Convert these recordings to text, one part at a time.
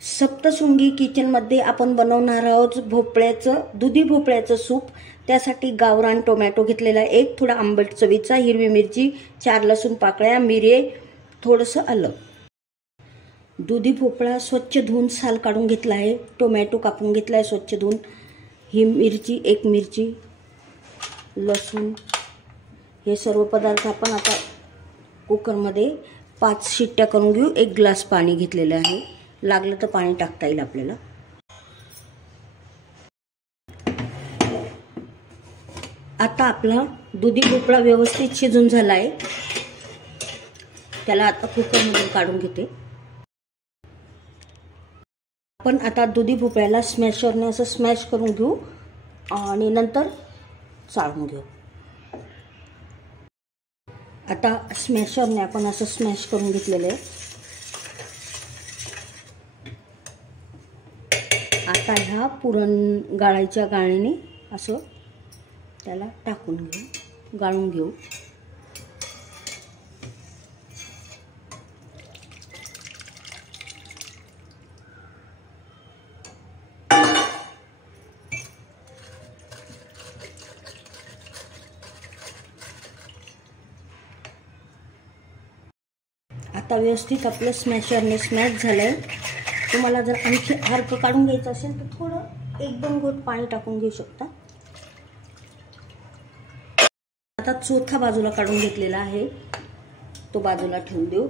सप्तशृंगी किचनमध्ये आपण बनवणार आहोत दुधी भोपळ्याचं सूप। त्यासाठी गावरान टोमॅटो घेतलेला, एक थोडा आंबट चवीचा, हिरवी मिरची, 4 लसूण पाकळ्या, मिरे, थोडंसं आलं। दुधी भोपळा स्वच्छ धुवून साल काढून घेतला आहे। टोमॅटो कापून घेतला आहे स्वच्छ धुवून। ही मिरची, एक मिरची, लसूण, हे सर्व पदार्थ आपण आता कुकरमध्ये 5 शिट्ट्या करून घेऊ। 1 ग्लास पाणी घेतलेलं आहे, लागलं तर पाणी टाकता येईल आपल्याला। आता आपला दुधी भोपळा व्यवस्थित शिजून झाला आहे, त्याला आता कुकरमधून काढून घेते। आपण आता दुधी भोपळ्याला स्मॅशरने असं स्मॅश करून घेऊ आणि नंतर चाळून घेऊ। आता स्मॅशरने आपण असं स्मॅश करून घेतलेलं आहे। आता ह्या पुरण गाळायच्या गाळणीने असं त्याला टाकून घेऊ, गाळून घेऊ। आता व्यवस्थित आपलं स्मॅशरने स्मॅश झालंय। तुम्हाला जर आणखी अर्क काढून घ्यायचं असेल तर थोडं 1-2 घोट पाणी टाकून घेऊ शकता। आता चौथा बाजूला काढून घेतलेला आहे, तो बाजूला ठेवून देऊ।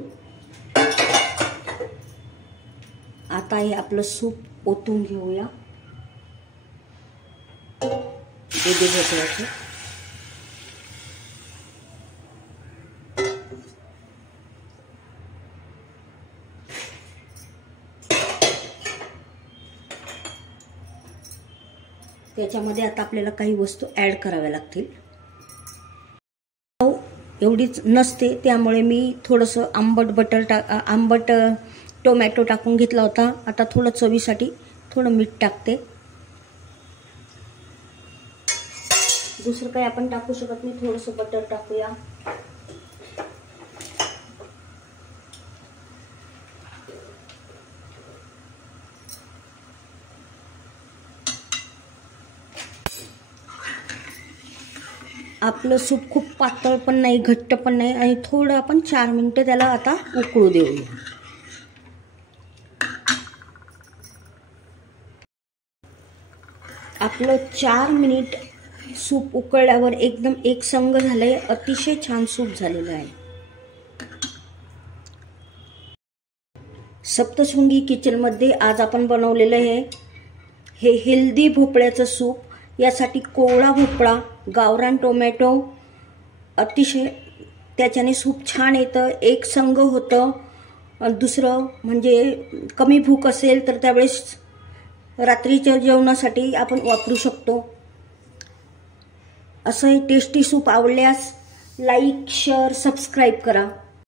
आता हे आपलं सूप ओतून घेऊया दुधी भोपळ्याचं। त्याच्यामध्ये आता आपल्याला काही वस्तू ॲड कराव्या लागतील। एवढीच नसते, त्यामुळे मी थोडंसं आंबट टोमॅटो टाकून घेतला होता। आता थोडं चवीसाठी थोडं मीठ टाकते, दुसरं काही आपण टाकू शकत नाही। थोडंसं बटर टाकूया। आपलं सूप खूप पातळ पण नाही, घट्ट पण नाही, आणि थोडं आपण 4 मिनिटं त्याला आता उकळू देऊया। आपलं 4 मिनिट सूप उकळल्यावर एकदम एकसंग झालंय, अतिशय छान सूप झालेलं आहे। सप्तशृंगी किचनमध्ये आज आपण बनवलेलं आहे हे हेल्दी भोपळ्याचं सूप। यासाठी कोवळा भोपळा, गावरान टोमॅटो, अतिशय त्याच्याने सूप छान येतं, एकसंग होतं। दुसरं म्हणजे कमी भूक असेल तर त्यावेळेस रात्रीच्या जेवणासाठी आपण वापरू शकतो। असं हे टेस्टी सूप आवडल्यास लाईक, शेअर, सबस्क्राईब करा।